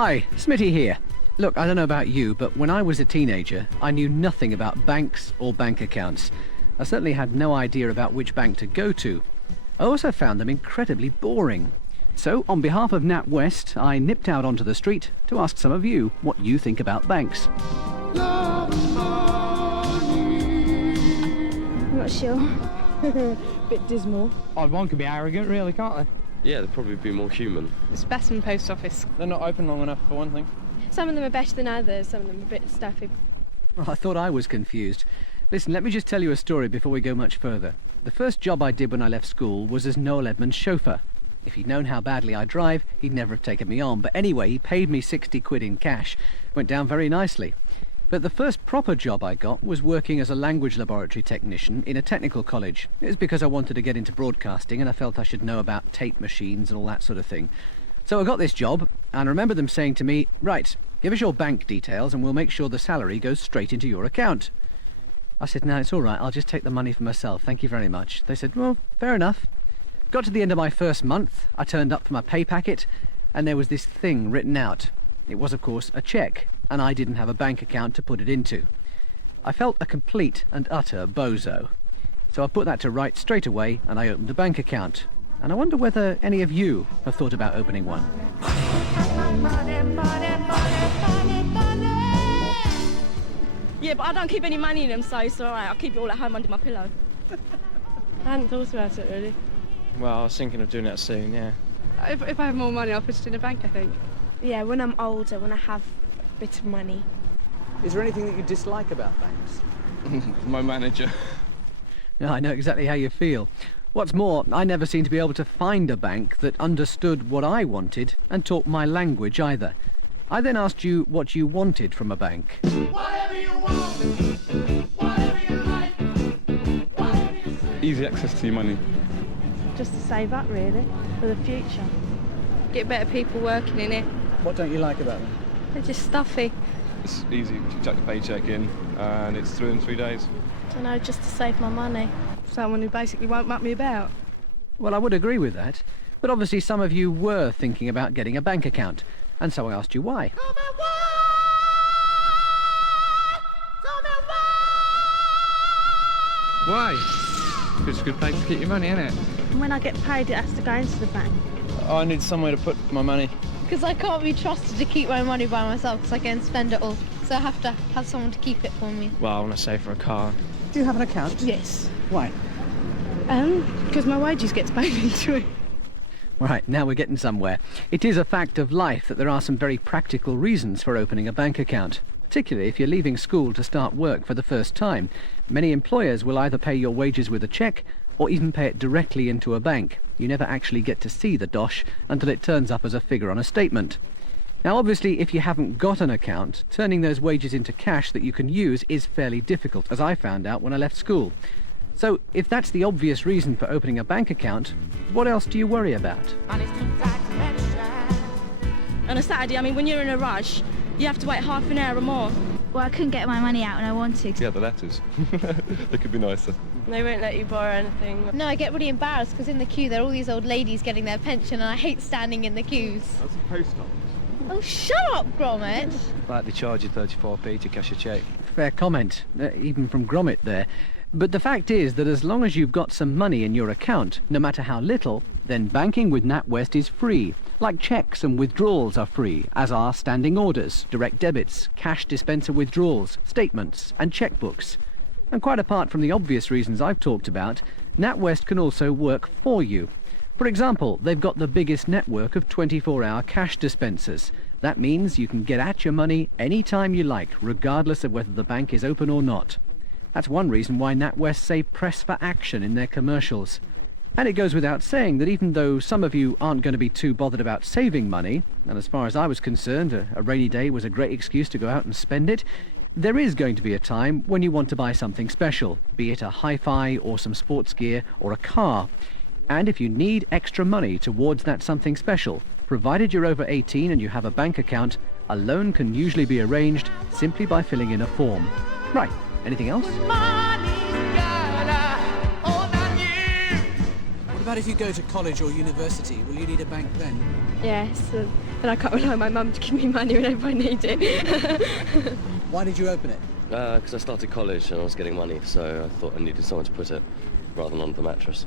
Hi, Smitty here. Look, I don't know about you, but when I was a teenager, I knew nothing about banks or bank accounts. I certainly had no idea about which bank to go to. I also found them incredibly boring. So, on behalf of NatWest, I nipped out onto the street to ask some of you what you think about banks. I'm not sure. Bit dismal. One could be arrogant, really, can't they? Yeah, they'd probably be more human. It's better than post office. They're not open long enough, for one thing. Some of them are better than others, some of them are a bit stuffy. Well, I thought I was confused. Listen, let me just tell you a story before we go much further. The first job I did when I left school was as Noel Edmonds' chauffeur. If he'd known how badly I drive, he'd never have taken me on. But anyway, he paid me 60 quid in cash. Went down very nicely. But the first proper job I got was working as a language laboratory technician in a technical college. It was because I wanted to get into broadcasting and I felt I should know about tape machines and all that sort of thing. So I got this job, and I remember them saying to me, right, give us your bank details and we'll make sure the salary goes straight into your account. I said, no, it's all right, I'll just take the money for myself, thank you very much. They said, well, fair enough. Got to the end of my first month, I turned up for my pay packet, and there was this thing written out. It was, of course, a cheque, and I didn't have a bank account to put it into. I felt a complete and utter bozo. So I put that to rights straight away, and I opened a bank account. And I wonder whether any of you have thought about opening one. Yeah, but I don't keep any money in them, so it's all right. I keep it all at home under my pillow. I hadn't thought about it, really. Well, I was thinking of doing that soon, yeah. If I have more money, I'll put it in a bank, I think. Yeah, when I'm older, when I have a bit of money. Is there anything that you dislike about banks? My manager. No, I know exactly how you feel. What's more, I never seemed to be able to find a bank that understood what I wanted and talked my language either. I then asked you what you wanted from a bank. Whatever you want, whatever you like, whatever you say. Easy access to your money. Just to save up, really, for the future. Get better people working in it. What don't you like about them? They're just stuffy. It's easy to chuck the paycheck in and it's through in 3 days. I don't know, just to save my money. Someone who basically won't muck me about. Well, I would agree with that. But obviously some of you were thinking about getting a bank account. And so I asked you why. Why? Because it's a good place to keep your money, isn't it? When I get paid, it has to go into the bank. I need somewhere to put my money. Because I can't be trusted to keep my money by myself because I can spend it all. So I have to have someone to keep it for me. Well, I want to save for a car. Do you have an account? Yes. Why? Because my wages gets paid into it. Right, now we're getting somewhere. It is a fact of life that there are some very practical reasons for opening a bank account, particularly if you're leaving school to start work for the first time. Many employers will either pay your wages with a cheque or even pay it directly into a bank. You never actually get to see the dosh until it turns up as a figure on a statement. Now, obviously, if you haven't got an account, turning those wages into cash that you can use is fairly difficult, as I found out when I left school. So, if that's the obvious reason for opening a bank account, what else do you worry about? On a Saturday, I mean, when you're in a rush, you have to wait half an hour or more. Well, I couldn't get my money out and I wanted. Yeah, the letters. They could be nicer. They won't let you borrow anything. No, I get really embarrassed because in the queue there are all these old ladies getting their pension and I hate standing in the queues. That's a post office. Oh, shut up, Gromit! Like they charge you 34p to cash a cheque. Fair comment, even from Gromit there. But the fact is that as long as you've got some money in your account, no matter how little, then banking with NatWest is free. Like cheques and withdrawals are free, as are standing orders, direct debits, cash dispenser withdrawals, statements and chequebooks. And quite apart from the obvious reasons I've talked about, NatWest can also work for you. For example, they've got the biggest network of 24-hour cash dispensers. That means you can get at your money any time you like, regardless of whether the bank is open or not. That's one reason why NatWest say press for action in their commercials. And it goes without saying that even though some of you aren't going to be too bothered about saving money, and as far as I was concerned, a rainy day was a great excuse to go out and spend it, there is going to be a time when you want to buy something special, be it a hi-fi or some sports gear or a car. And if you need extra money towards that something special, provided you're over 18 and you have a bank account, a loan can usually be arranged simply by filling in a form. Right, anything else? What about if you go to college or university? Will you need a bank then? Yes, and I can't rely on my mum to give me money whenever I need it. Why did you open it? Because I started college and I was getting money, so I thought I needed somewhere to put it rather than on the mattress.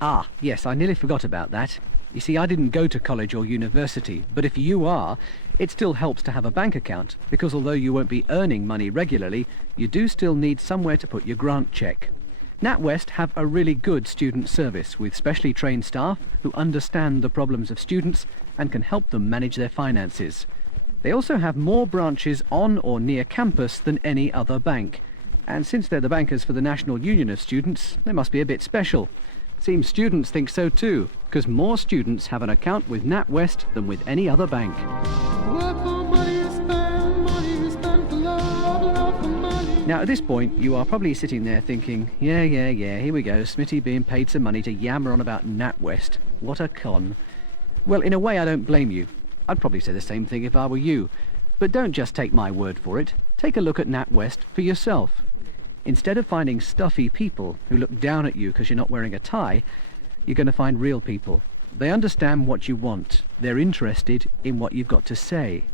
Ah, yes, I nearly forgot about that. You see, I didn't go to college or university, but if you are, it still helps to have a bank account, because although you won't be earning money regularly, you do still need somewhere to put your grant cheque. NatWest have a really good student service with specially trained staff who understand the problems of students and can help them manage their finances. They also have more branches on or near campus than any other bank. And since they're the bankers for the National Union of Students, they must be a bit special. Seems students think so too, because more students have an account with NatWest than with any other bank. Now, at this point, you are probably sitting there thinking, yeah, here we go, Smitty being paid some money to yammer on about NatWest. What a con. Well, in a way, I don't blame you. I'd probably say the same thing if I were you. But don't just take my word for it. Take a look at NatWest for yourself. Instead of finding stuffy people who look down at you because you're not wearing a tie, you're going to find real people. They understand what you want. They're interested in what you've got to say.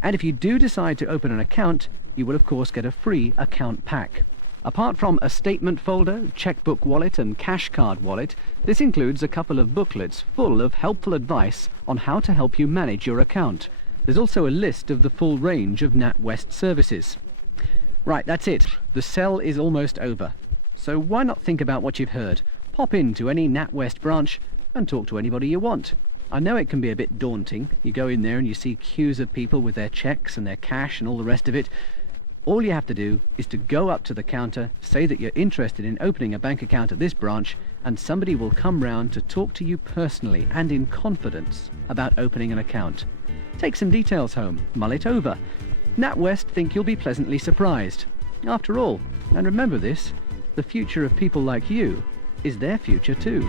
And if you do decide to open an account, you will of course get a free account pack. Apart from a statement folder, checkbook wallet and cash card wallet, this includes a couple of booklets full of helpful advice on how to help you manage your account. There's also a list of the full range of NatWest services. Right, that's it. The sell is almost over. So why not think about what you've heard? Pop into any NatWest branch and talk to anybody you want. I know it can be a bit daunting. You go in there and you see queues of people with their checks and their cash and all the rest of it. All you have to do is to go up to the counter, say that you're interested in opening a bank account at this branch, and somebody will come round to talk to you personally and in confidence about opening an account. Take some details home, mull it over. NatWest think you'll be pleasantly surprised. After all, and remember this, the future of people like you is their future too.